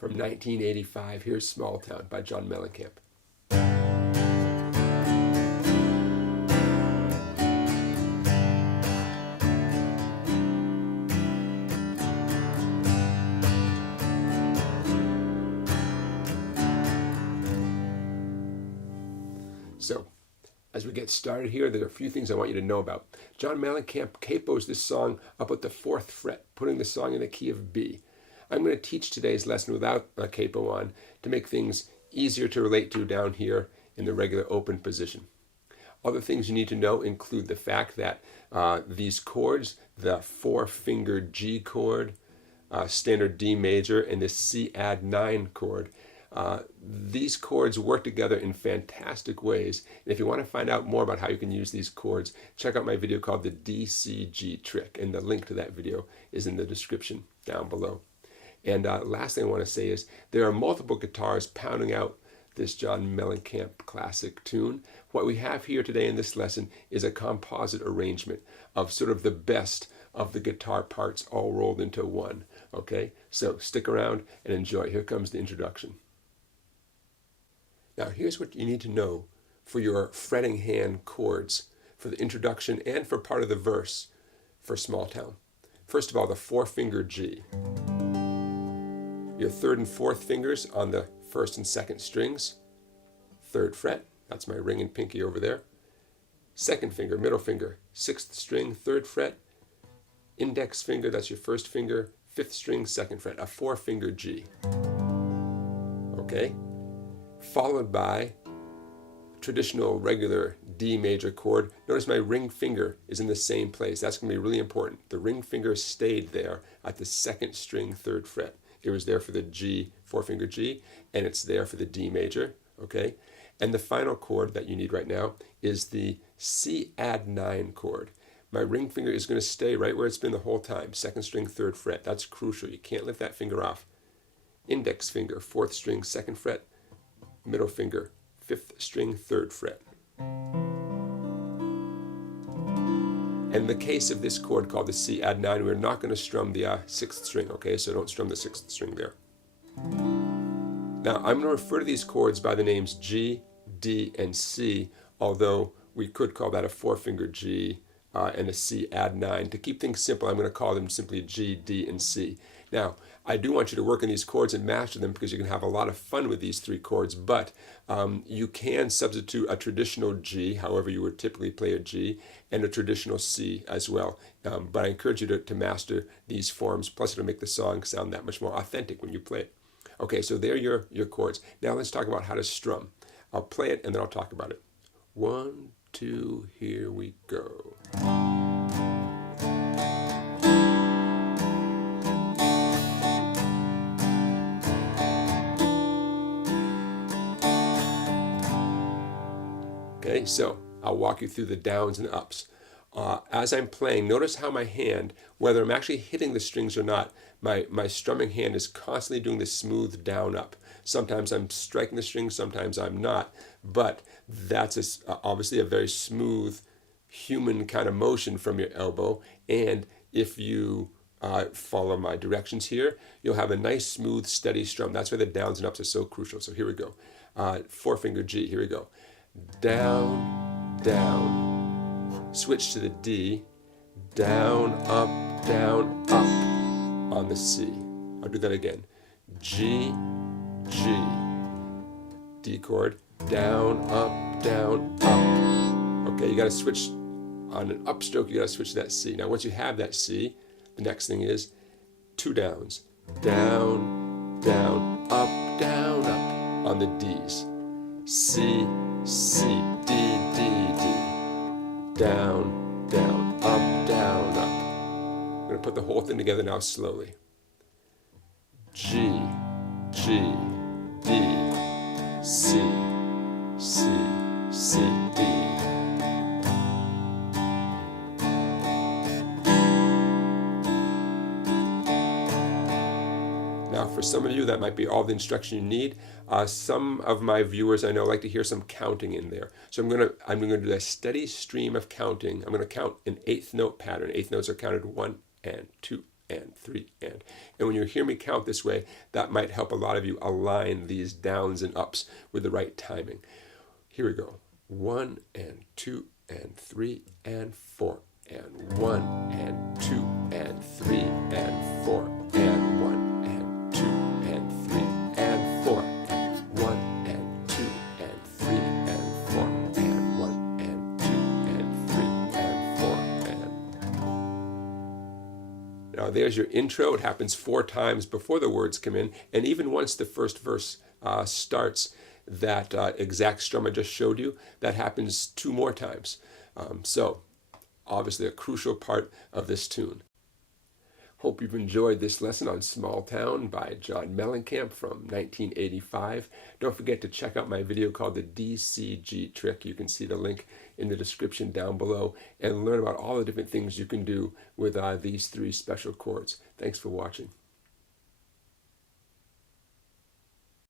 from 1985. Here's Small Town by John Mellencamp. So, as we get started here, there are a few things I want you to know about. John Mellencamp capos this song up at the 4th fret, putting the song in the key of B. I'm going to teach today's lesson without a capo on to make things easier to relate to down here in the regular open position. Other things you need to know include the fact that these chords, the 4-finger G chord, standard D major, and this C add 9 chord, these chords work together in fantastic ways. And if you want to find out more about how you can use these chords, check out my video called the DCG trick, and the link to that video is in the description down below. And last thing I want to say is there are multiple guitars pounding out this John Mellencamp classic tune. What we have here today in this lesson is a composite arrangement of sort of the best of the guitar parts all rolled into one. Okay, so stick around and enjoy. Here comes the introduction. Now here's what you need to know for your fretting hand chords for the introduction and for part of the verse for Small Town. First of all, the 4-finger G. Your 3rd and 4th fingers on the 1st and 2nd strings. 3rd fret, that's my ring and pinky over there. 2nd finger, middle finger, 6th string, 3rd fret. Index finger, that's your 1st finger, 5th string, 2nd fret, a 4-finger G. Okay? Followed by traditional regular D major chord. Notice my ring finger is in the same place. That's going to be really important. The ring finger stayed there at the 2nd string, 3rd fret. It was there for the G, 4-finger G, and it's there for the D major, okay? And the final chord that you need right now is the C add 9 chord. My ring finger is going to stay right where it's been the whole time, 2nd string, 3rd fret. That's crucial. You can't lift that finger off. Index finger, 4th string, 2nd fret. Middle finger, 5th string, 3rd fret. In the case of this chord called the C add 9, we're not going to strum the 6th string, okay? So don't strum the 6th string there. Now, I'm going to refer to these chords by the names G, D, and C, although we could call that a 4-finger G and a C add 9. To keep things simple, I'm going to call them simply G, D, and C. Now, I do want you to work on these chords and master them because you can have a lot of fun with these 3 chords, but you can substitute a traditional G, however you would typically play a G, and a traditional C as well. But I encourage you to master these forms, plus it'll make the song sound that much more authentic when you play it. Okay, so there are your chords. Now let's talk about how to strum. I'll play it and then I'll talk about it. 1, 2, here we go. Okay, so I'll walk you through the downs and ups. As I'm playing, notice how my hand, whether I'm actually hitting the strings or not, my strumming hand is constantly doing this smooth down up. Sometimes I'm striking the strings, sometimes I'm not, but that's obviously a very smooth human kind of motion from your elbow, and if you follow my directions here, you'll have a nice smooth steady strum. That's why the downs and ups are so crucial. So here we go. 4-finger G, here we go. Down, down, switch to the D, down, up, on the C. I'll do that again. G, G, D chord, down, up. Okay, you got to switch on an upstroke, you got to switch to that C. Now once you have that C, the next thing is 2 downs, down, up on the Ds. C, C, D, down, up. I'm going to put the whole thing together now slowly. G, G, D, C, C, D. Now for some of you that might be all the instruction you need. Some of my viewers I know like to hear some counting in there. So I'm going to do a steady stream of counting. I'm going to count an 8th note pattern. 8th notes are counted 1 and 2 and 3 and. And when you hear me count this way, that might help a lot of you align these downs and ups with the right timing. Here we go. 1 and 2 and 3 and 4 and 1 and 2 and 3 and 4 and 1 and 2 and 3 and 4 and 1 and 2 and 3 and 4 and 1 and 2 and 3 and 4 and. Now there's your intro. It happens 4 times before the words come in, and even once the first verse starts, that exact strum I just showed you, that happens 2 more times. So obviously a crucial part of this tune. Hope you've enjoyed this lesson on Small Town by John Mellencamp from 1985. Don't forget to check out my video called the DCG Trick. You can see the link in the description down below and learn about all the different things you can do with these 3 special chords. Thanks for watching.